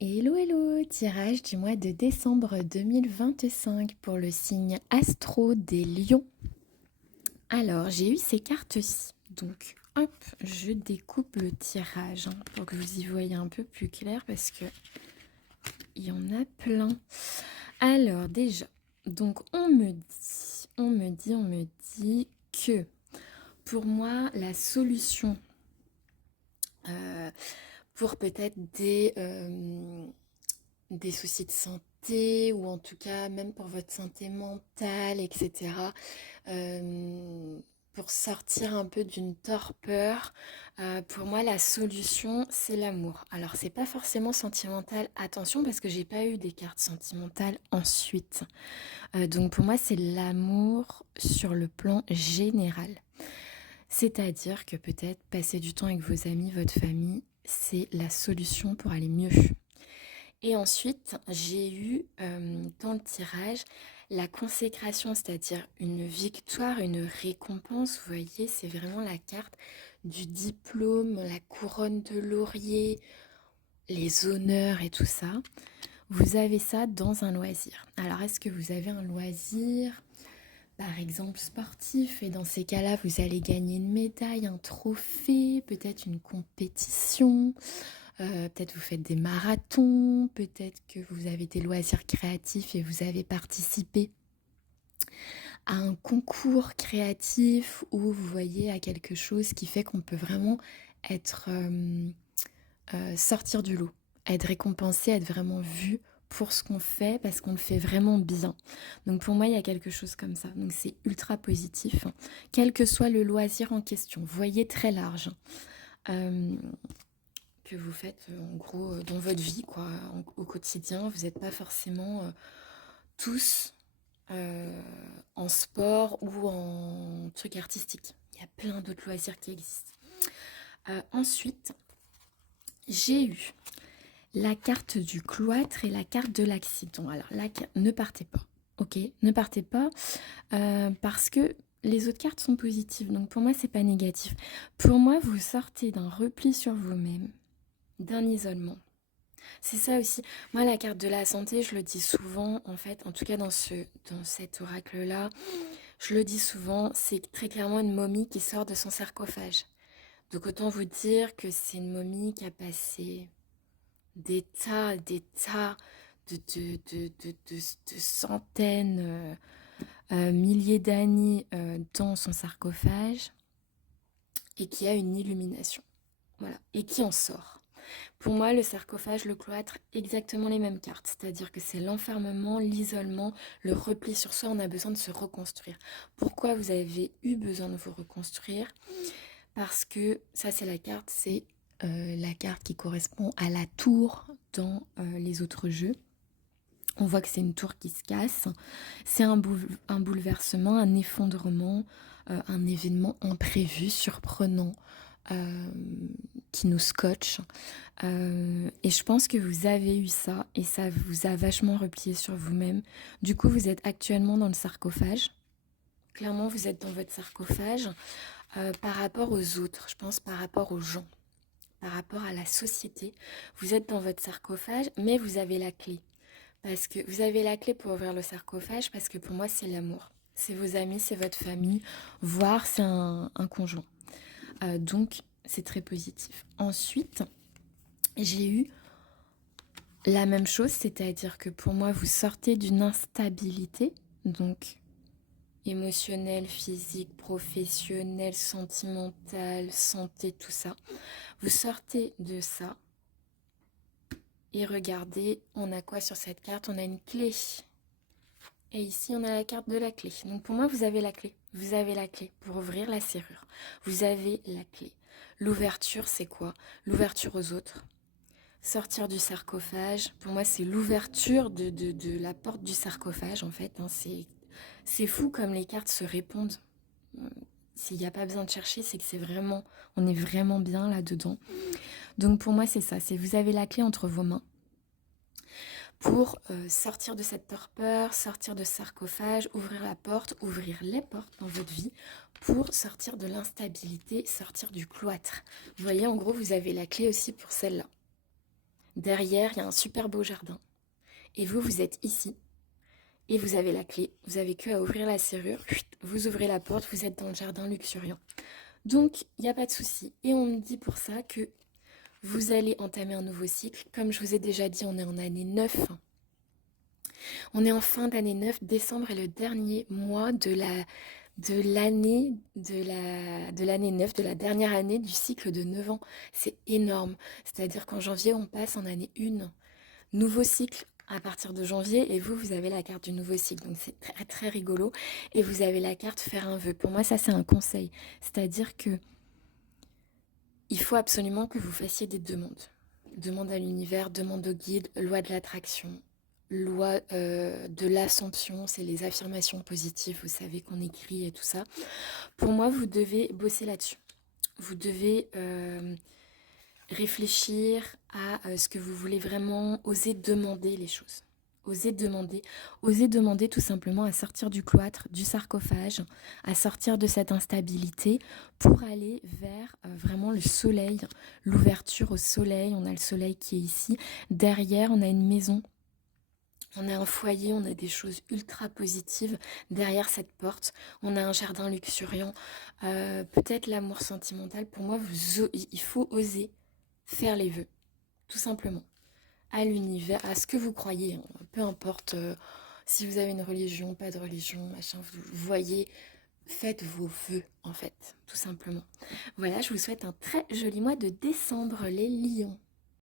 Hello hello, tirage du mois de décembre 2025 pour le signe astro des lions. Alors, j'ai eu ces cartes-ci. Donc, hop, je découpe le tirage pour que vous y voyez un peu plus clair parce que il y en a plein. Alors, déjà, donc on me dit que pour moi, la solution euh, pour peut-être des soucis de santé ou en tout cas même pour votre santé mentale, etc. Pour sortir un peu d'une torpeur, pour moi la solution c'est l'amour. Alors c'est pas forcément sentimental, attention parce que j'ai pas eu des cartes sentimentales ensuite. Donc pour moi c'est l'amour sur le plan général. C'est-à-dire que peut-être passer du temps avec vos amis, votre famille, c'est la solution pour aller mieux. Et ensuite, j'ai eu dans le tirage la consécration, c'est-à-dire une victoire, une récompense. Vous voyez, c'est vraiment la carte du diplôme, la couronne de laurier, les honneurs et tout ça. Vous avez ça dans un loisir. Alors, est-ce que vous avez un loisir, par exemple sportif, et dans ces cas-là, vous allez gagner une médaille, un trophée, peut-être une compétition? Peut-être vous faites des marathons, peut-être que vous avez des loisirs créatifs et vous avez participé à un concours créatif ou vous voyez à quelque chose qui fait qu'on peut vraiment être sortir du lot, être récompensé, être vraiment vu pour ce qu'on fait parce qu'on le fait vraiment bien. Donc pour moi, il y a quelque chose comme ça. Donc c'est ultra positif, hein. Quel que soit le loisir en question. Voyez très large. Euh, que vous faites en gros dans votre vie, quoi, au quotidien. Vous n'êtes pas forcément tous en sport ou en truc artistique. Il y a plein d'autres loisirs qui existent. Ensuite, j'ai eu la carte du cloître et la carte de l'accident. Alors, ne partez pas, ok? Ne partez pas parce que les autres cartes sont positives. Donc, pour moi, c'est pas négatif. Pour moi, vous sortez d'un repli sur vous-même, d'un isolement. C'est ça aussi. Moi, la carte de la santé, je le dis souvent, en fait, en tout cas dans cet oracle-là, je le dis souvent, c'est très clairement une momie qui sort de son sarcophage. Donc autant vous dire que c'est une momie qui a passé des tas de centaines, milliers d'années dans son sarcophage et qui a une illumination. Voilà. Et qui en sort. Pour moi, le sarcophage, le cloître, exactement les mêmes cartes. C'est-à-dire que c'est l'enfermement, l'isolement, le repli sur soi. On a besoin de se reconstruire. Pourquoi vous avez eu besoin de vous reconstruire? Parce que ça, c'est la carte qui correspond à la tour dans les autres jeux. On voit que c'est une tour qui se casse. C'est un bouleversement, un effondrement, un événement imprévu, surprenant, euh, qui nous scotche. Et je pense que vous avez eu ça et ça vous a vachement replié sur vous-même. Du coup, vous êtes actuellement dans le sarcophage. Clairement, vous êtes dans votre sarcophage par rapport aux autres, je pense par rapport aux gens, par rapport à la société. Vous êtes dans votre sarcophage, mais vous avez la clé. Parce que vous avez la clé pour ouvrir le sarcophage, parce que pour moi, c'est l'amour. C'est vos amis, c'est votre famille, voire c'est un conjoint. Donc, c'est très positif. Ensuite, j'ai eu la même chose, c'est-à-dire que pour moi, vous sortez d'une instabilité, donc émotionnelle, physique, professionnelle, sentimentale, santé, tout ça. Vous sortez de ça et regardez, on a quoi sur cette carte? On a une clé. Et ici, on a la carte de la clé. Donc pour moi, vous avez la clé. Vous avez la clé pour ouvrir la serrure. Vous avez la clé. L'ouverture, c'est quoi? L'ouverture aux autres. Sortir du sarcophage, pour moi, c'est l'ouverture de la porte du sarcophage, en fait, hein. C'est fou comme les cartes se répondent. S'il n'y a pas besoin de chercher, c'est que on est vraiment bien là-dedans. Donc pour moi, c'est ça. C'est vous avez la clé entre vos mains pour sortir de cette torpeur, sortir de ce sarcophage, ouvrir la porte, ouvrir les portes dans votre vie pour sortir de l'instabilité, sortir du cloître. Vous voyez, en gros, vous avez la clé aussi pour celle-là. Derrière, il y a un super beau jardin. Et vous, vous êtes ici. Et vous avez la clé. Vous avez que à ouvrir la serrure. Vous ouvrez la porte, vous êtes dans le jardin luxuriant. Donc, il n'y a pas de souci. Et on me dit pour ça que vous allez entamer un nouveau cycle. Comme je vous ai déjà dit, on est en année 9. On est en fin d'année 9. Décembre est le dernier mois de l'année 9, de la dernière année du cycle de 9 ans. C'est énorme. C'est-à-dire qu'en janvier, on passe en année 1. Nouveau cycle à partir de janvier et vous avez la carte du nouveau cycle. Donc c'est très très rigolo. Et vous avez la carte faire un vœu. Pour moi, ça c'est un conseil. C'est-à-dire que il faut absolument que vous fassiez des demandes. Demande à l'univers, demande au guide, loi de l'attraction, loi de l'assomption, c'est les affirmations positives, vous savez qu'on écrit et tout ça. Pour moi, vous devez bosser là-dessus. Vous devez réfléchir à ce que vous voulez vraiment, oser demander les choses. Oser demander tout simplement à sortir du cloître, du sarcophage, à sortir de cette instabilité pour aller vers vraiment le soleil, l'ouverture au soleil. On a le soleil qui est ici. Derrière, on a une maison. On a un foyer, on a des choses ultra positives derrière cette porte. On a un jardin luxuriant. Peut-être l'amour sentimental. Pour moi, il faut oser faire les vœux, tout simplement. À l'univers, à ce que vous croyez. Hein. Peu importe si vous avez une religion, pas de religion, machin. Vous voyez, faites vos vœux, en fait, tout simplement. Voilà, je vous souhaite un très joli mois de décembre, les lions.